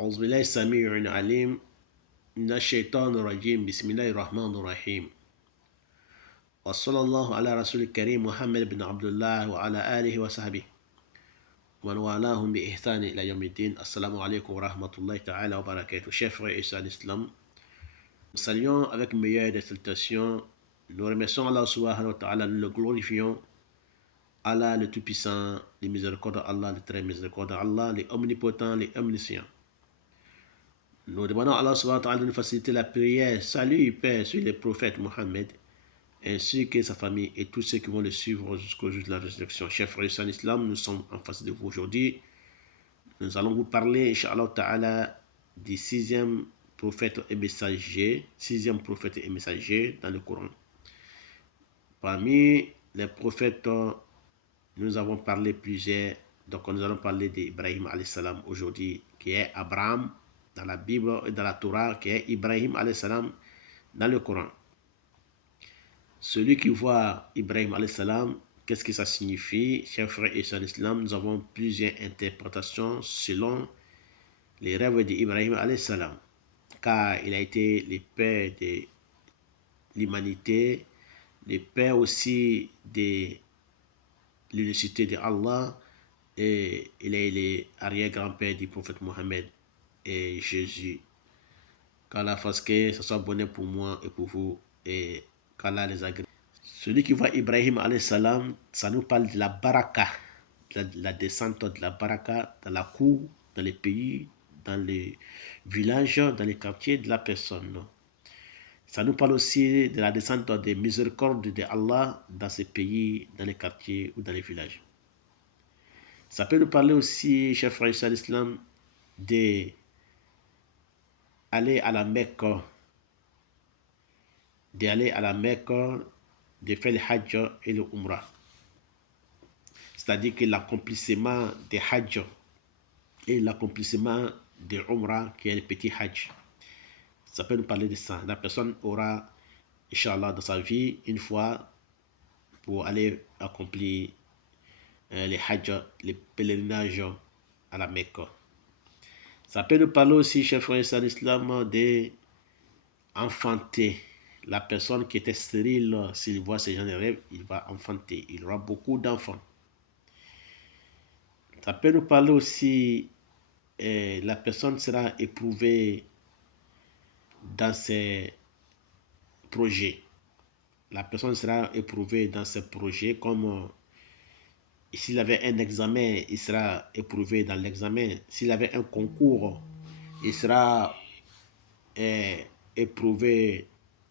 أعوذ بالله السميع العليم من الشيطان الرجيم بسم الله الرحمن الرحيم وصلى الله على رسول الكريم محمد بن عبد الله وعلى آله وصحبه ومن والاهم بإحسان إلى يوم الدين. Assalamu alaikum wa rahmatullahi ta'ala wa barakatuh. Chers frères et sœurs d'Islam, nous saluons avec meilleure des salutations, nous remercions Allah subhanahu wa ta'ala, nous le glorifions. Allah le Tout-Puissant, le miséricordieux Allah, le très miséricordieux Allah, le omnipotent, le omniscient. Nous demandons à Allah subhanahu wa ta'ala de nous faciliter la prière. Salut et paix sur le prophète Mohammed, ainsi que sa famille et tous ceux qui vont le suivre jusqu'au jour de la résurrection. Chers frères et sœurs en islam, nous sommes en face de vous aujourd'hui. Nous allons vous parler, Inch'Allah ta'ala, du sixième prophète et messager dans le Coran. Parmi les prophètes, nous avons parlé plusieurs. Donc nous allons parler d'Ibrahim alayhi salam aujourd'hui, qui est Abraham dans la Bible et dans la Torah, qui est Ibrahim alayhi salam dans le Coran. Celui qui voit Ibrahim alayhi salam, qu'est-ce que ça signifie? Chers frères et sœurs en islam, nous avons plusieurs interprétations selon les rêves d'Ibrahim alayhi salam, car il a été le père de l'humanité, le père aussi de l'unicité de Allah, et il est l'arrière-grand-père du prophète Mohammed et Jésus. Qu'Allah fasse que ce soit bonheur pour moi et pour vous, et qu'Allah les agrée. Celui qui voit Ibrahim alayhi salam, ça nous parle de la baraka, la descente de la baraka dans la cour, dans les pays, dans les villages, dans les quartiers de la personne. Ça nous parle aussi de la descente des miséricordes de Allah dans ces pays, dans les quartiers ou dans les villages. Ça peut nous parler aussi, chers frères et sœurs d'Islam, d'aller à la Mecque, de faire le Hajj et le Umrah. C'est-à-dire que l'accomplissement des Hajj et l'accomplissement des Umrah, qui est le petit Hajj. Ça peut nous parler de ça. La personne aura, Inch'Allah, dans sa vie, une fois pour aller accomplir les Hajj, les pèlerinages à la Mecque. Ça peut nous parler aussi, chers frères et sœurs d'Islam, d'enfanter. La personne qui était stérile, s'il voit ces gens de rêves, il va enfanter. Il aura beaucoup d'enfants. Ça peut nous parler aussi, la personne sera éprouvée dans ses projets. La personne sera éprouvée dans ses projets, comme s'il avait un examen, il sera éprouvé dans l'examen. S'il avait un concours, il sera éprouvé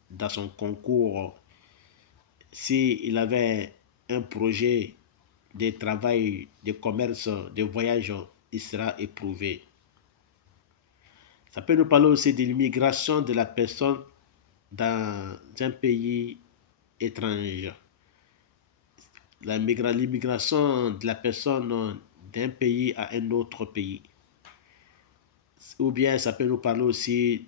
dans son concours. S'il avait un projet de travail, de commerce, de voyage, il sera éprouvé. Ça peut nous parler aussi de l'immigration de la personne dans un pays étranger. L'immigration de la personne d'un pays à un autre pays. Ou bien ça peut nous parler aussi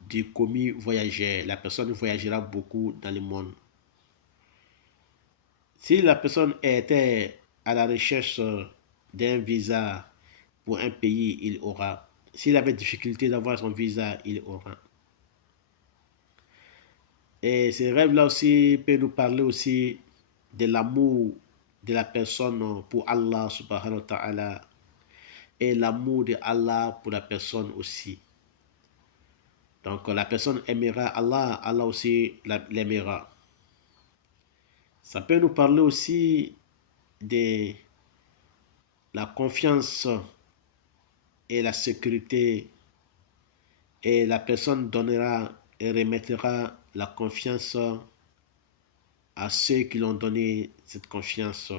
du commis voyageur. La personne voyagera beaucoup dans le monde. Si la personne était à la recherche d'un visa pour un pays, il aura. S'il avait difficulté d'avoir son visa, il aura. Et ces rêves-là aussi peuvent nous parler aussi de l'amour de la personne pour Allah subhanahu wa ta'ala et l'amour de Allah pour la personne aussi. Donc la personne aimera Allah, Allah aussi l'aimera. Ça peut nous parler aussi de la confiance et la sécurité, et la personne donnera et remettra la confiance à ceux qui l'ont donné cette confiance.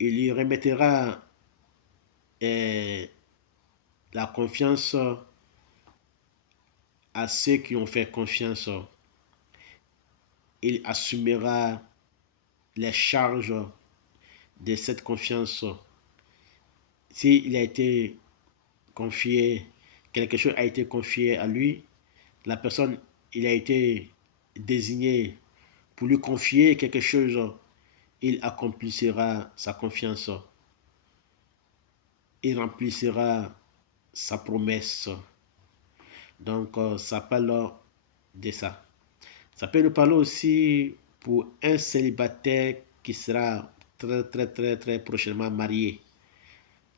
Il lui remettra la confiance à ceux qui ont fait confiance. Il assumera les charges de cette confiance. S'il a été confié, quelque chose a été confié à lui, la personne, il a été désigné pour lui confier quelque chose, il accomplira sa confiance. Il remplira sa promesse. Donc, ça parle de ça. Ça peut nous parler aussi pour un célibataire qui sera très prochainement marié.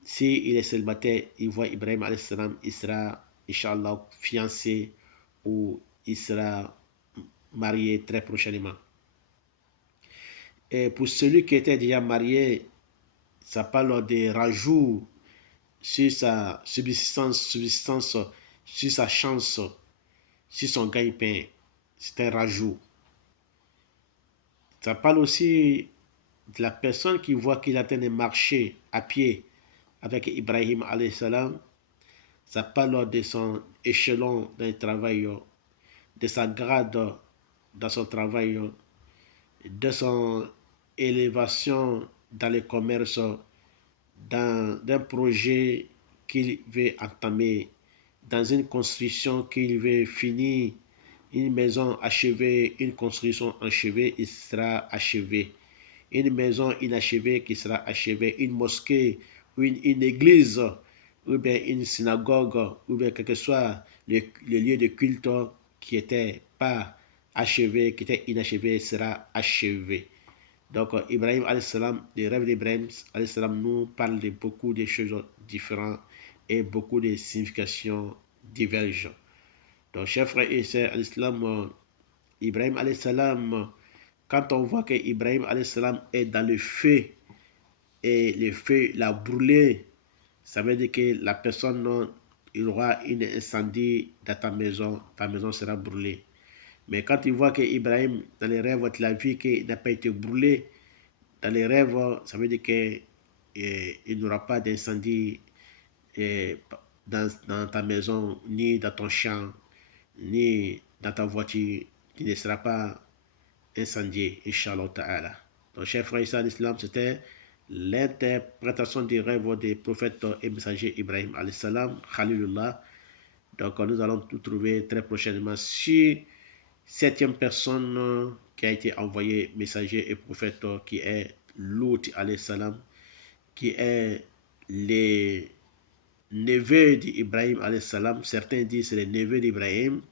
Si il est célibataire, il voit Ibrahim alayhi salam, il sera, Inch'Allah, fiancé ou il sera marié très prochainement. Et pour celui qui était déjà marié, ça parle des rajouts sur sa subsistance, sur sa chance, sur son gagne-pain. C'est un rajout. Ça parle aussi de la personne qui voit qu'il est en train de marcher à pied avec Ibrahim alayhi salam. Ça parle de son échelon dans le travail, de sa grade dans son travail, de son élévation dans le commerce, d'un projet qu'il veut entamer, dans une construction qu'il veut finir, une maison achevée, une construction achevée, il sera achevé. Une maison inachevée qui sera achevée, une mosquée, ou une église, ou bien une synagogue, ou bien quel que soit le lieu de culte qui n'était pas achevé, qui était inachevé, sera achevé. Donc, Ibrahim salam, les rêves d'Ibrahim salam nous parlent de beaucoup de choses différentes et beaucoup de significations divergentes. Donc, chers frères et sœurs, l'islam, Ibrahim salam, quand on voit que Ibrahim salam est dans le feu et le feu l'a brûlé, ça veut dire que la personne, il aura un incendie dans ta maison sera brûlée. Mais quand il voit que Ibrahim, dans les rêves, il a vu qu'il n'a pas été brûlé, dans les rêves, ça veut dire qu'il n'y aura pas d'incendie dans ta maison, ni dans ton champ, ni dans ta voiture, qui ne sera pas incendié, Inch'Allah Ta'ala. Donc, chers frères et l'islam, c'était l'interprétation des rêves des prophètes et messagers Ibrahim alayhi salam, Khalilullah. Donc, nous allons tout trouver très prochainement sur septième personne qui a été envoyé messager et prophète qui est Lut alayhi salam, qui est les neveux d'Ibrahim alayhi salam. Certains disent que c'est les neveux d'Ibrahim,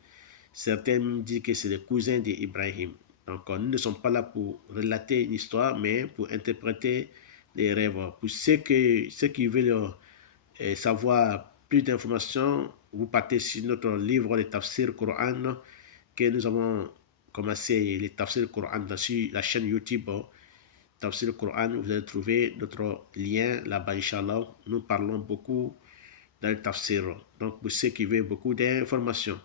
certains disent que c'est les cousins d'Ibrahim. Donc, nous ne sommes pas là pour relater une histoire, mais pour interpréter les rêves. Pour ceux qui veulent savoir plus d'informations, vous partez sur notre livre de Tafsir Coran, que nous avons commencé les Tafsir Coran sur la chaîne YouTube Tafsir Coran. Vous allez trouver notre lien là-bas, Inch'Allah. Nous parlons beaucoup dans le Tafsir. Donc, pour ceux qui veulent beaucoup d'informations,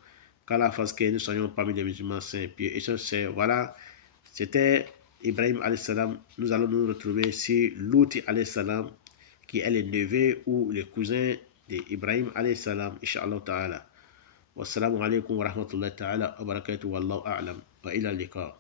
qu'Allah fasse que nous soyons parmi les musulmans saints, pieux et sincères. Voilà, c'était Ibrahim alayhi salam. Nous allons nous retrouver sur Louti alayhi salam, qui est le neveu ou le cousin d'Ibrahim alayhi salam, Inch'Allah ta'ala. Wassalamu alaikum wa rahmatullahi ta'ala wa barakatuh, wallahu a'lam, wa ila liqa.